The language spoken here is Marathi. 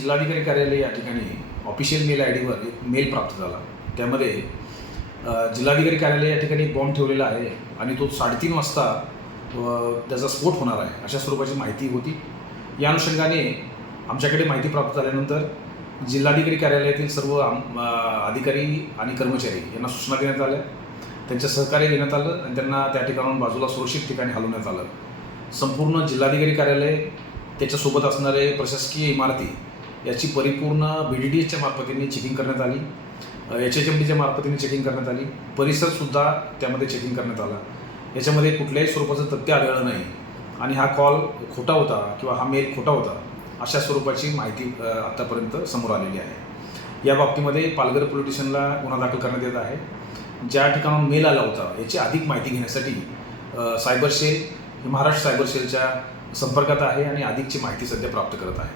जिल्हाधिकारी कार्यालय या ठिकाणी ऑफिशियल मेल आयडीवर एक मेल प्राप्त झाला. त्यामध्ये जिल्हाधिकारी कार्यालय या ठिकाणी बॉम्ब ठेवलेला आहे आणि तो 3:30 वाजता त्याचा स्फोट होणार आहे अशा स्वरूपाची माहिती होती. या अनुषंगाने आमच्याकडे माहिती प्राप्त झाल्यानंतर जिल्हाधिकारी कार्यालयातील सर्व अधिकारी आणि कर्मचारी यांना सूचना देण्यात आल्या. त्यांचं सहकार्य देण्यात आलं आणि त्यांना त्या ठिकाणाहून बाजूला सुरक्षित ठिकाणी हलवण्यात आलं. संपूर्ण जिल्हाधिकारी कार्यालय, त्याच्यासोबत असणारे प्रशासकीय इमारती याची परिपूर्ण BDDSच्या मार्फतीने चेकिंग करण्यात आली. HHMDच्या मार्फतीने चेकिंग करण्यात आली. परिसरसुद्धा त्यामध्ये चेकिंग करण्यात आला. याच्यामध्ये कुठल्याही स्वरूपाचं तथ्य आढळलं नाही आणि हा कॉल खोटा होता किंवा हा मेल खोटा होता अशा स्वरूपाची माहिती आत्तापर्यंत समोर आलेली आहे. या बाबतीमध्ये पालघर पोलीस स्टेशनला गुन्हा दाखल करण्यात येत आहे. ज्या ठिकाणाहून मेल आला होता याची अधिक माहिती घेण्यासाठी सायबर सेल, महाराष्ट्र सायबर सेलच्या संपर्कात आहे आणि अधिकची माहिती सध्या प्राप्त करत आहे.